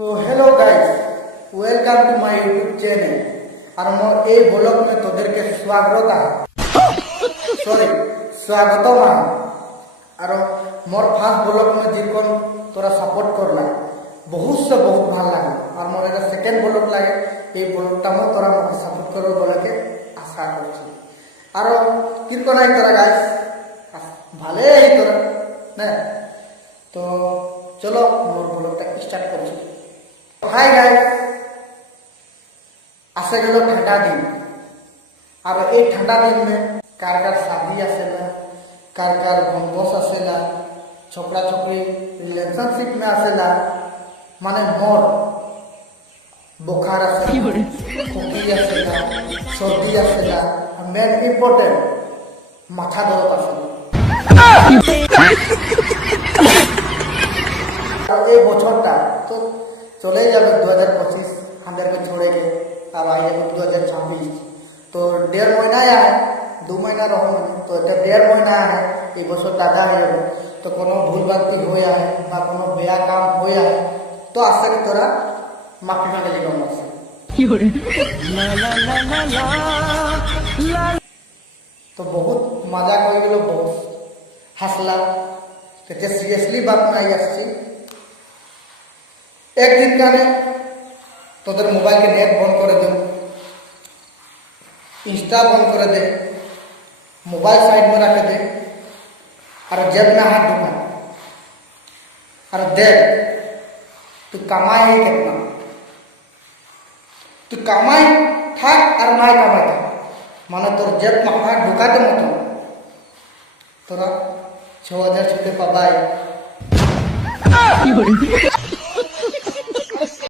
तो hello guys, welcome to my YouTube channel. और more ए blog में तोদের के स्वागत सॉरी स्वागत और मोर फार्स्ट ब्लॉग में जिकन तोरा सपोर्ट करला बहुत से बहुत ভাল লাগে और मोर এটা সেকেন্ড ব্লগ লাগে। এই ব্লগটা মো তোরা আমাকে সাপোর্ট করবে বলে আশা করছি। আর কিরকম নাই তোরা গাইস, ভালোই তোরা না? তো চলো মোর ব্লগটা স্টার্ট করছি। हाय गाइस, आसे गलो ठंडा दिन और ये ठंडा दिन में कार कार शादी आसेला, कार कार बनबस आसेला, छोकरा छोकरी रिलेशनशिप में आसेला, माने मोर बुखार आसेला, खोखी आसेला, सर्दी आसेला, मेन इम्पोर्टेंट माथा दर्द आसेला। और ये बछरटा तो चले जाए 2025 हमारे को छोड़े के, अब आई है 2026। तो 1.5 महीना है, 2 महीना रहो तो 1.5 महीना है ये बছর दादा है। तो कोनो भूल गलती होया है ना कोनो बेया काम होया है तो आशा की तोरा माफी मांगे लेगा मुझसे। तो बहुत मजाक हो गलो, बहुत हंसला। तो सीरियसली बात में आई आसছি। एक दिन काने তোদের মোবাইল के नेट बंद कर दे, इंस्टा बंद कर दे, मोबाइल साइड में रख दे और जेब में हाथ ढुका और देख तू कमाए है कितना। तू कमाई था और ना कमाई था माने तोर जेब में हाथ ढुका दे मत तोरा 6000 छुट्टे पाबाई।